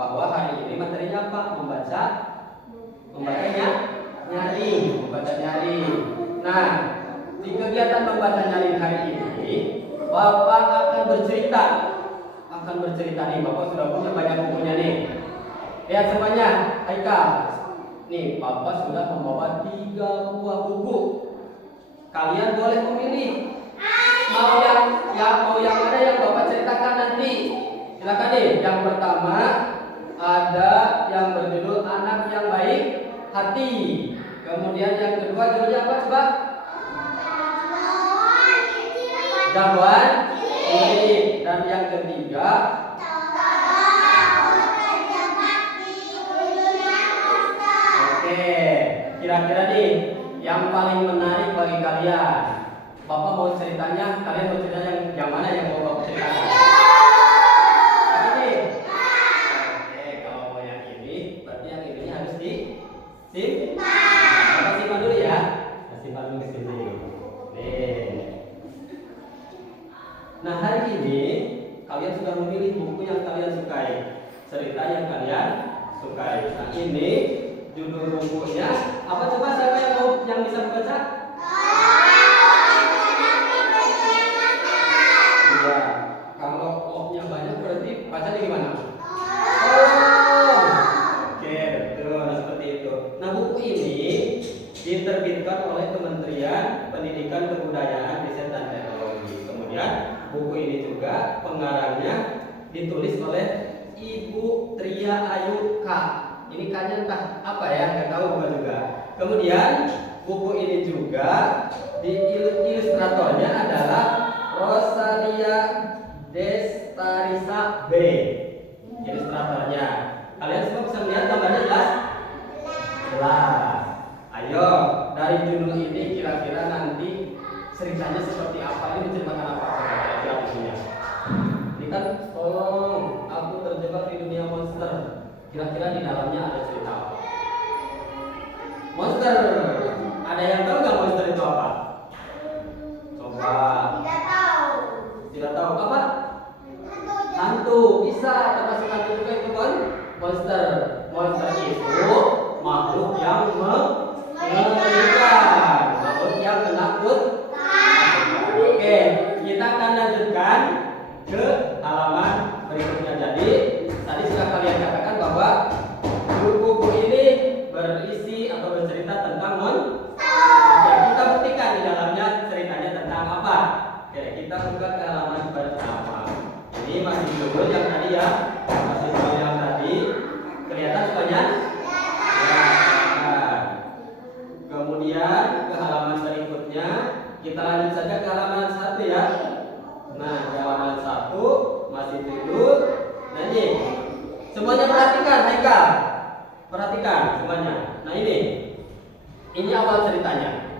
bahwa hari ini materinya apa? Membacanya nyari. Nah, di kegiatan membaca nyaring hari ini, Bapak akan bercerita nih. Bapak sudah punya banyak bukunya nih. Lihat semuanya, Haikal. Nih, Bapak sudah membawa 3 buah buku. Kalian boleh memilih. Mau yang mana yang Bapak ceritakan nanti. Silakan deh. Yang pertama ada yang berjudul Anak yang Baik Hati. Kemudian yang kedua judulnya apa coba? Jagoan ini. Dan yang ketiga Oke, kira-kira nih yang paling menarik bagi kalian. Bapak mau ceritanya, kalian mau cerita yang mana yang mau Bapak ceritakan? Ini. Oke, kalau mau yang ini, berarti yang ini harus Bapak simpan dulu ya. Simpan dulu di sini. Nih. Nah, hari ini kalian sudah memilih buku yang kalian sukai, cerita yang kalian sukai. Nah, ini judul bukunya apa coba, siapa yang bisa membaca? Iya. Kalau O-nya banyak berarti bacanya gimana? Oke, betul. Nah, seperti itu. Nah, buku ini diterbitkan oleh Kementerian Pendidikan Kebudayaan Riset dan Teknologi. Kemudian buku ini juga pengarangnya ditulis oleh Ibu Tria Ayu K. Ini kayaknya entah apa ya, nggak tahu bukan juga. Kemudian buku ini juga di ilustratornya adalah Rosalia Destarisa B. Ilustratornya. Kalian semua bisa melihat gambarnya jelas? Jelas. Ayo, dari judul ini kira-kira nanti ceritanya seperti apa? Ini menceritakan apa? Kira-kira bukunya. Ini kan tolong, aku terjebak di dunia monster. Kira-kira di dalamnya ada cerita apa? Monster. Ada yang tahu nggak monster itu apa? Coba. Tidak tahu apa? Hantu. Bisa termasuk hantu juga itu kan? Monster. Monster itu makhluk yang mengerikan, makhluk yang menakutkan. Oke, kita akan lanjutkan ke halaman berikutnya. Jadi tadi sudah kalian katakan bahwa buku ini berisi atau bercerita tentang monster. Kita buktikan di dalamnya ceritanya tentang apa. Oke, kita buka ke halaman pertama. Ini masih judul yang tadi ya, masih judul yang tadi. Kelihatan semuanya? Kemudian ke halaman berikutnya kita lanjut saja ke halaman 1 ya. Nah, di halaman 1 masih judul. Nah, ini semuanya perhatikan, Haikal. Perhatikan semuanya. Nah, ini awal ceritanya.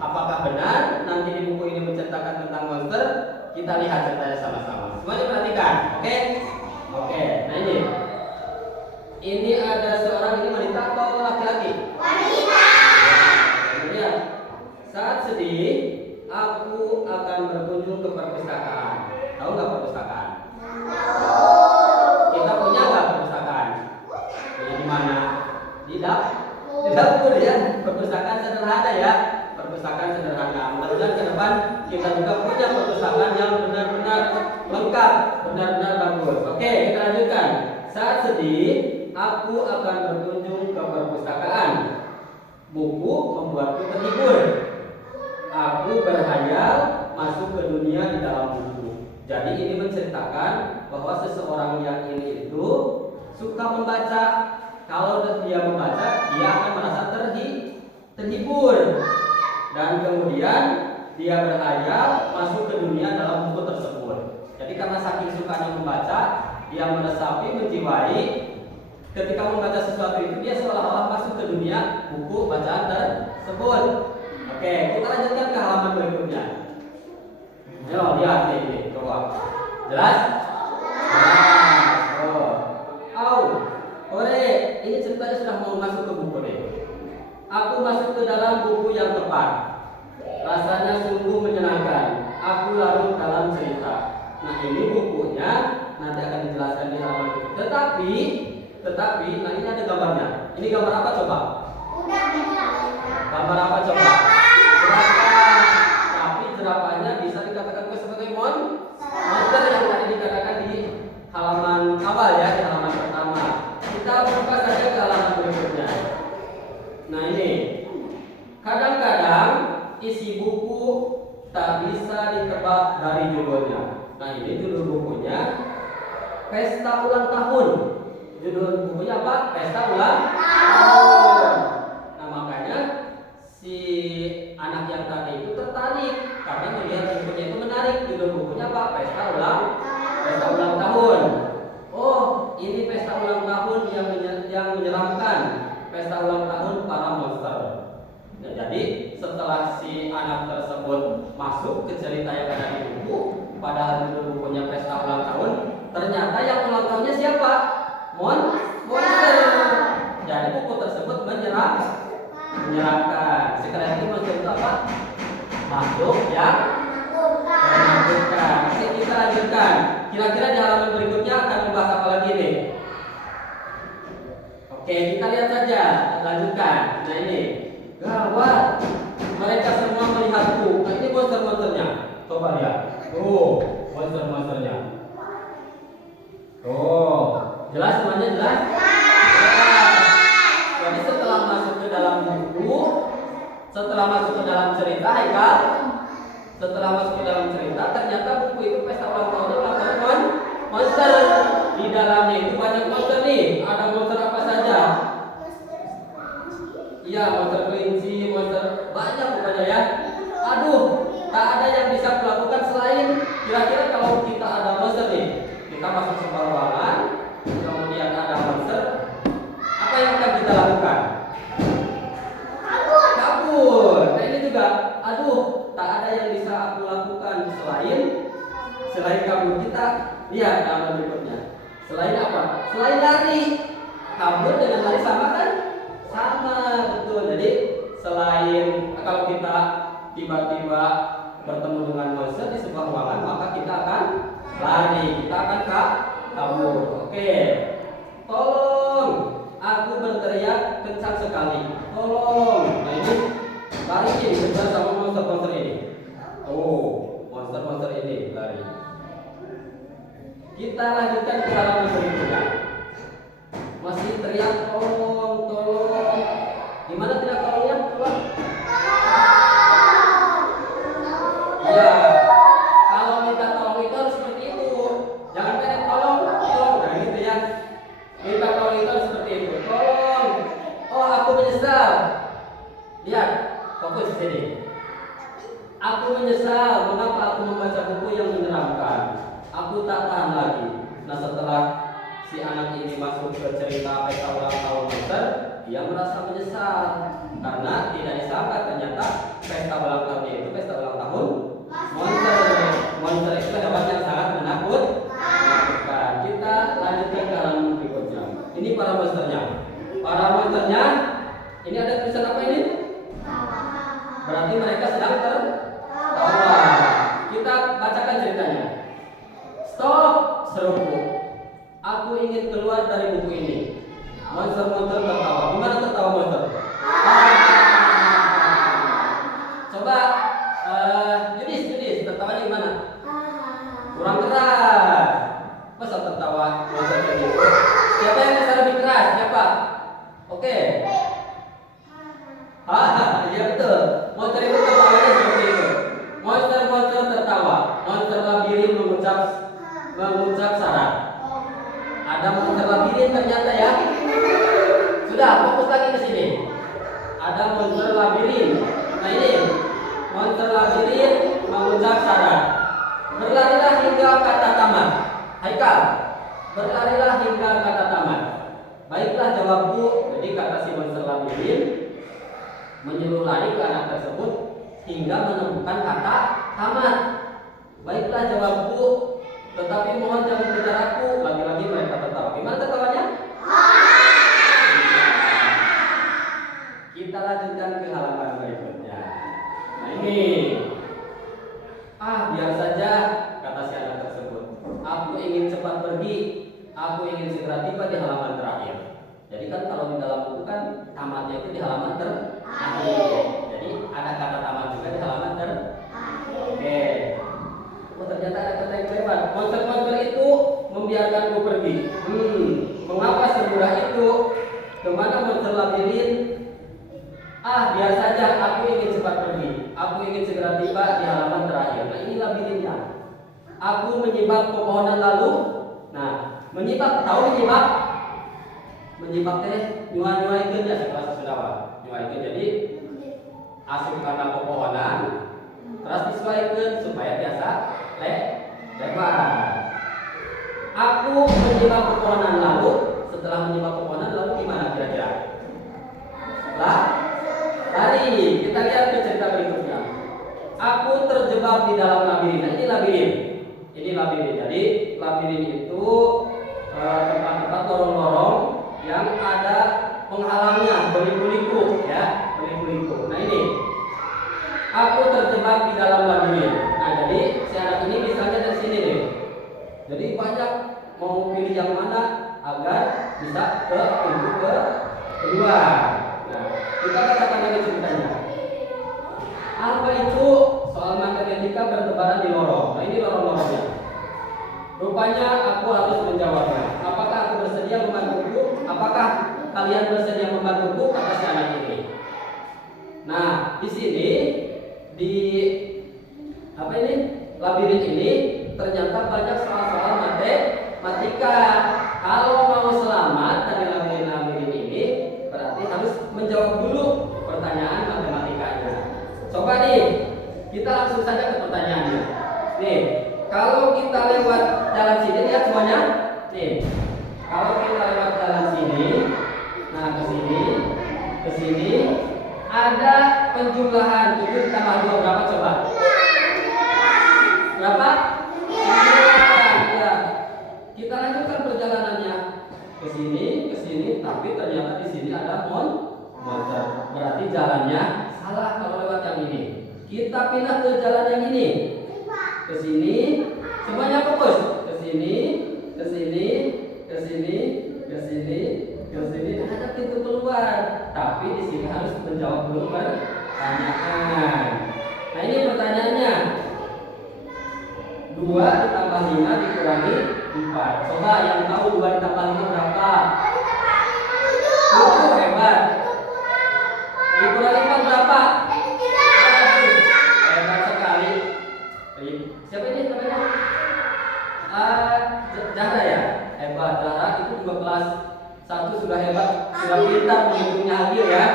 Apakah benar nanti di buku ini menceritakan tentang monster? Kita lihat ceritanya sama-sama. Semuanya perhatikan, oke? Oke. Nah, ini ada seorang, ini wanita atau laki-laki? Wanita. Kemudian saat sedih, aku akan berkunjung ke perpustakaan. Tahu nggak perpustakaan? Kita punya nggak perpustakaan? Punya di mana? Di dapur ya. Perpustakaan sederhana ya. Perpustakaan sederhana. Mudah-mudahan ke depan kita juga punya perpustakaan yang benar-benar lengkap, benar-benar bagus. Oke, kita lanjutkan. Saat sedih, aku akan berkunjung ke perpustakaan. Buku membuatku terhibur. Aku berhayal masuk ke dunia di dalam buku. Jadi ini menceritakan bahwa seseorang yang ini itu suka membaca. Kalau dia membaca, dia akan merasa terhibur. Dan kemudian dia berhayal masuk ke dunia dalam buku tersebut. Jadi karena saking sukanya membaca, dia meresapi, menjiwai. Ketika membaca sesuatu itu, dia seolah-olah masuk ke dunia buku bacaan tersebut. Oke, kita lanjutkan ke halaman berikutnya. Ayo, lihat ini, coba. Jelas? Ini ceritanya sudah mau masuk ke buku nih. Aku masuk ke dalam buku yang tepat. Rasanya sungguh menyenangkan. Aku larut dalam cerita. Nah, ini bukunya nanti akan dijelaskan di halaman berikut. Tetapi Tetapi, nah ini ada gambarnya. Ini gambar apa coba? Udah. Gambar apa coba? Jerapah. Tapi jerapahnya bisa dikatakan sebagai monster yang tadi dikatakan di halaman awal ya, di halaman pertama. Kita buka saja ke halaman berikutnya. Nah ini, kadang-kadang isi buku tak bisa ditebak dari judulnya. Nah ini judul bukunya Pesta Ulang Tahun. Judul bukunya apa? Pesta Ulang Tahun. Nah makanya si anak yang tadi itu tertarik karena melihat bukunya itu menarik. Judul bukunya apa? Pesta Ulang Tahun. Oh, ini pesta ulang tahun yang menyeramkan. Pesta ulang tahun para monster. Nah, jadi setelah si anak tersebut masuk ke cerita yang ada di buku, padahal judul bukunya Pesta Ulang Tahun, ternyata yang ulang tahunnya siapa? Monster. Jadi buku tersebut menyeramkan. Sekali lagi monster itu apa? Makhluk yang menakutkan. Oke, kita lanjutkan. Kira-kira di halaman berikutnya akan membahas apa lagi nih? Oke, kita lihat saja. Lanjutkan. Nah ini, gawat. Mereka semua melihatku. Nah ini monster-monsternya. Coba lihat. Monster-monsternya. Jelas semuanya jelas? Jadi setelah masuk ke dalam buku, setelah masuk ke dalam cerita, Haikal, setelah masuk ke dalam cerita, ternyata buku itu pesta ulang tahunnya ulang tahun monster. Di dalamnya itu banyak monster nih. Ada monster apa saja? Iya, monster kelinci, monster banyak pokoknya ya. Aduh, tak ada yang bisa kulakukan selain kira-kira kalau kita ada monster nih, kita masuk sebuah ruangan, kemudian ada monster, apa yang akan kita lakukan? Kabur. Nah ini juga, aduh, tak ada yang bisa aku lakukan selain kabur. Kita lihat gambar berikutnya. Selain apa? Selain lari. Kabur dengan lari sama kan? Sama, betul. Jadi selain kalau kita tiba-tiba bertemu dengan monster di sebuah ruangan, maka kita akan lari, kita akan kabur. Oke. Tolong, aku berteriak kencang sekali. Tolong. Nah ini lari ini kejar sama monster-monster ini. Monster-monster ini lari. Kita lanjutkan ke halaman berikutnya. Masih teriak tolong. Gimana teriak tolongnya? Coba. Ya, kalau minta tolong itu harus seperti itu. Jangan teriak tolong. Nah gitu ya. Minta tolong itu harus seperti itu. Tolong. Aku menyesal. Lihat, fokus di sini. Aku menyesal mengapa aku membaca buku yang menyeramkan. Aku tak tahan lagi. Nah setelah si anak ini masuk ke cerita pesta ulang tahun monster, dia merasa menyesal karena tidak disangka ternyata pesta ulang tahunnya itu pesta ulang tahun monster. Monster itu hewan yang sangat menakutkan. Kita lanjutkan ke halaman berikutnya. Ini para monsternya. Para monsternya, ini ada tulisan apa ini? Berarti mereka sedang tertawa. Kita bacakan ceritanya. Stop, seruku. Aku ingin keluar dari buku ini. Monster-monster tertawa. Gimana tertawa monster? Coba, Yudis, tertawanya gimana? Kurang keras. Masa tertawa monster kayak gitu? Siapa yang bisa lebih keras? Siapa? Oke. Iya betul. Monster itu tertawanya seperti itu. Monster tertawa. Monster labirin mengucap syarat. Ada monster labirin ternyata ya. Sudah, fokus lagi ke sini. Ada monster labirin. Nah ini monster labirin mengucap syarat. Berlarilah hingga kata tamat. Haikal, berlarilah hingga kata tamat. Baiklah jawabku. Jadi kata si monster labirin menyuruh lari ke anak tersebut hingga menemukan kata tamat. Baiklah jawabku, tetapi mohon jangan kejar aku. Lagi-lagi mereka tertawa. Gimana tertawanya? Kita lanjutkan ke halaman berikutnya. Nah ini, biar saja, kata si anak tersebut. Aku ingin cepat pergi. Aku ingin segera tiba di halaman terakhir. Jadi kan kalau di dalam buku kan tamatnya itu di halaman terakhir. Jadi ada kata tamat juga di halaman terakhir. Oke. Oh, ternyata ada kata yang lewat. Monster-monster itu membiarkanku pergi. Mengapa semudah itu? Kemana monster labirin? Biar saja, aku ingin cepat pergi. Aku ingin segera tiba di halaman terakhir. Nah, ini labirinnya. Aku menyibak pepohonan lalu. Nah, menyibak, tahu menyibak? Menyibak teh nyuai ikan ya sekelas sudah. Nyuai ikan jadi asup karena pepohonan, terus disesuaikan supaya biasa lebar. Aku menyibak pepohonan lalu. Setelah menyibak pepohonan lalu gimana kira-kira? Lari. Kita lihat ke cerita berikutnya. Aku terjebak di dalam labirin. Nah, ini labirin. Ini labirin. Jadi labirin itu tempat-tempat lorong-lorong yang ada penghalangnya, beliku-liku ya, beliku-liku. Nah, ini aku terjebak di dalam labirin. Nah, jadi si anak ini misalnya dari sini nih. Jadi banyak mau pilih yang mana agar bisa ke pintu kedua. Nah, kita bacakan lagi ceritanya. Apa itu? Soal matematika bertebaran di lorong. Nah, ini lorong-lorongnya. Rupanya aku harus menjawabnya. Apakah aku bersedia membantuku? Apakah kalian bersedia membantuku? Kata si anak ini. Nah, di sini di labirin ini ternyata banyak soal-soal matematika. Kalau mau selamat dari labirin ini, berarti harus menjawab dulu pertanyaan matematikanya. Coba nih, kita langsung saja ke pertanyaannya. Nih, kalau kita lewat jalan sini, lihat semuanya. Nih, kalau kita lewat jalan sini, nah ke sini ada penjumlahan 7 tambah 2 berapa coba? Berapa? 9. Ya. Kita lanjutkan perjalanannya ke sini, tapi ternyata di sini ada monster. Berarti jalannya salah kalau lewat yang ini. Kita pindah ke jalan yang ini. Ke sini, semuanya fokus. Ke sini. Ada pintu keluar. Tapi di sini harus menjawab dulu pertanyaan. Nah, ini pertanyaannya. 2 ditambah 5 dikurangi 4. Coba yang tahu 2 ditambah 5 berapa? 7. Hebat. Dikurangi 4 berapa? Hebat sekali. Siapa ini namanya? Zahra ya? Hebat. Zahra itu juga kelas 1 sudah hebat, sudah pintar menghitungnya adil ya.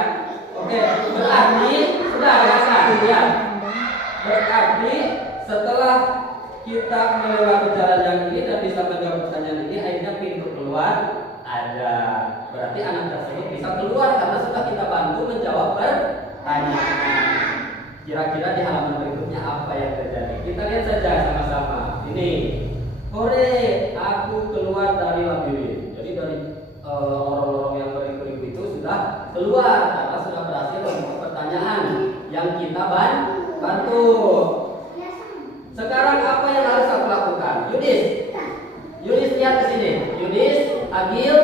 Oke, berarti sudah rasa ya. Berarti setelah kita melewati jalan yang ini dan bisa menjawab pertanyaan ini, akhirnya pintu keluar ada. Berarti anak tersebut bisa keluar karena sudah kita bantu menjawab pertanyaan. Kira-kira di halaman berikutnya apa yang terjadi? Kita lihat saja sama-sama. Ini, hore, aku keluar dari labirin. Jadi dari lorong-lorong yang beriku-iku itu sudah keluar karena sudah berhasil menjawab pertanyaan yang kita bantu. Sekarang apa yang harus aku lakukan? Yudis lihat ke sini. Yudis, Agil,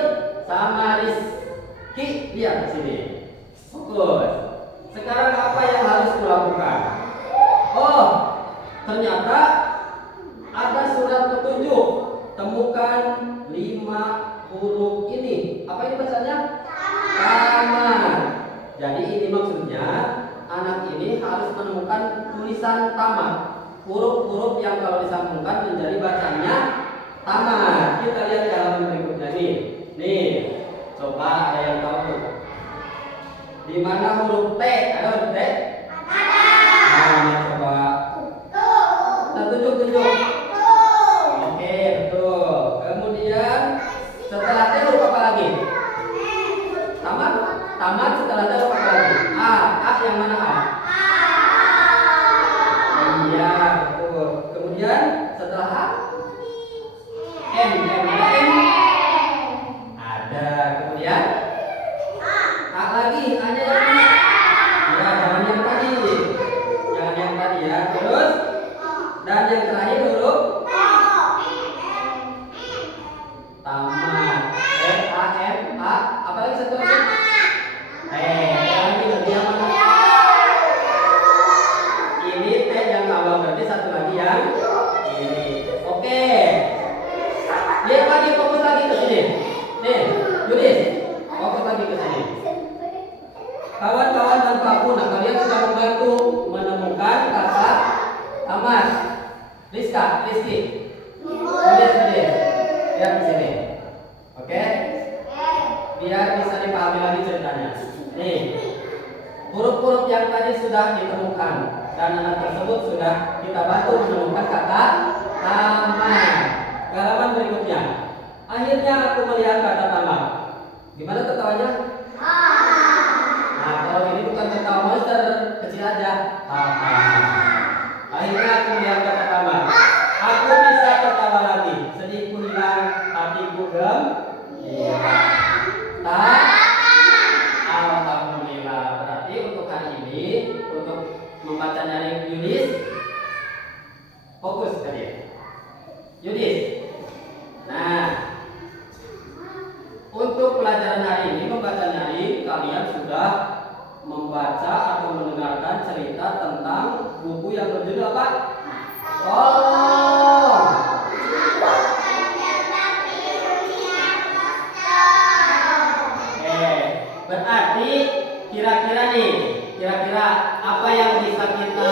sama Rizky lihat ke sini. Fokus. Sekarang apa yang harus kulakukan? Oh, ternyata ada surat petunjuk. Temukan 5 huruf ini. Apa ini bacanya? Tamat. Jadi ini maksudnya anak ini harus menemukan tulisan tamat. Huruf-huruf yang kalau disambungkan menjadi bacanya tamat. Kita lihat di halaman berikutnya nih. Nih, coba ada yang tahu? Di mana huruf T? Ada huruf T? Nah, coba. Nah, tunjuk. Oke, betul. Kemudian setelah T huruf apa lagi? Tamat setelah T huruf apa lagi? A yang mana A? Iya, betul. Kemudian setelah A? M mana M? Ada. Kemudian A lagi, A-nya yang mana? Ya, jangan yang tadi. Jangan yang tadi ya. Terus dan yang terakhir huruf tamat. A Apalagi satu lagi? Lagi berarti yang mana? Ini T yang awal, berarti satu lagi yang ini. Oke. Lihat lagi, fokus lagi ke sini. Nih, Yudis, fokus lagi ke sini. Kawan-kawan dan Pak Puna, kalian sudah membantu menemukan kata kamar. Rizka, Rizky, Yudis, lihat di sini. Oke? Biar bisa dipahami lagi ceritanya. Nih, huruf-huruf yang tadi sudah ditemukan dan anak tersebut sudah kita bantu menemukan kata taman. Ke halaman berikutnya. Akhirnya aku melihat kata taman. Gimana tertawanya? Nah, kalau ini bukan tertawa monster, kecil aja. Akhirnya aku melihat kata taman. Aku bisa tertawa lagi. Sedihku hilang, hatiku gembira. Alhamdulillah. Berarti untuk hari ini, untuk membaca nyaring Yudis, fokus kalian. Yudis. Nah, untuk pelajaran hari ini membaca nyaring, kalian sudah membaca atau mendengarkan cerita tentang buku yang berjudul apa? Tolong. Berarti kira-kira apa yang bisa kita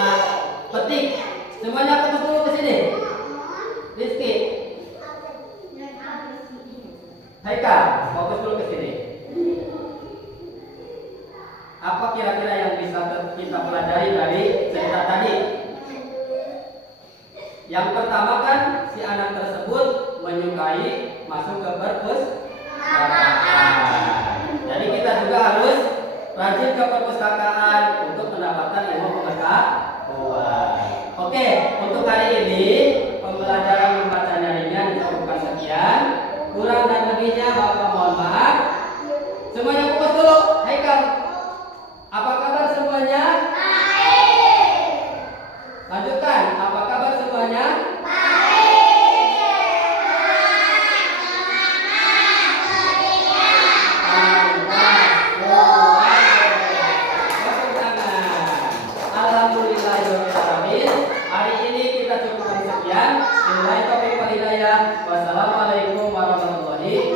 petik? Semuanya fokus dulu ke sini. Rizky, Haikal, fokus dulu ke sini. Apa kira-kira yang bisa kita pelajari dari cerita tadi? Yang pertama kan si anak tersebut menyukai masuk ke perpustakaan. Jadi kita juga harus rajin ke perpustakaan untuk mendapatkan ilmu pengetahuan. Oke, untuk hari ini pembelajaran membaca nyaringan dicukupkan sekian. Kurang dan lebihnya Bapak mohon maaf. Semuanya fokus dulu. Haikal, apa kabar semuanya? Baik. Lanjutkan, apa kabar semuanya? Wassalamualaikum warahmatullahi wabarakatuh.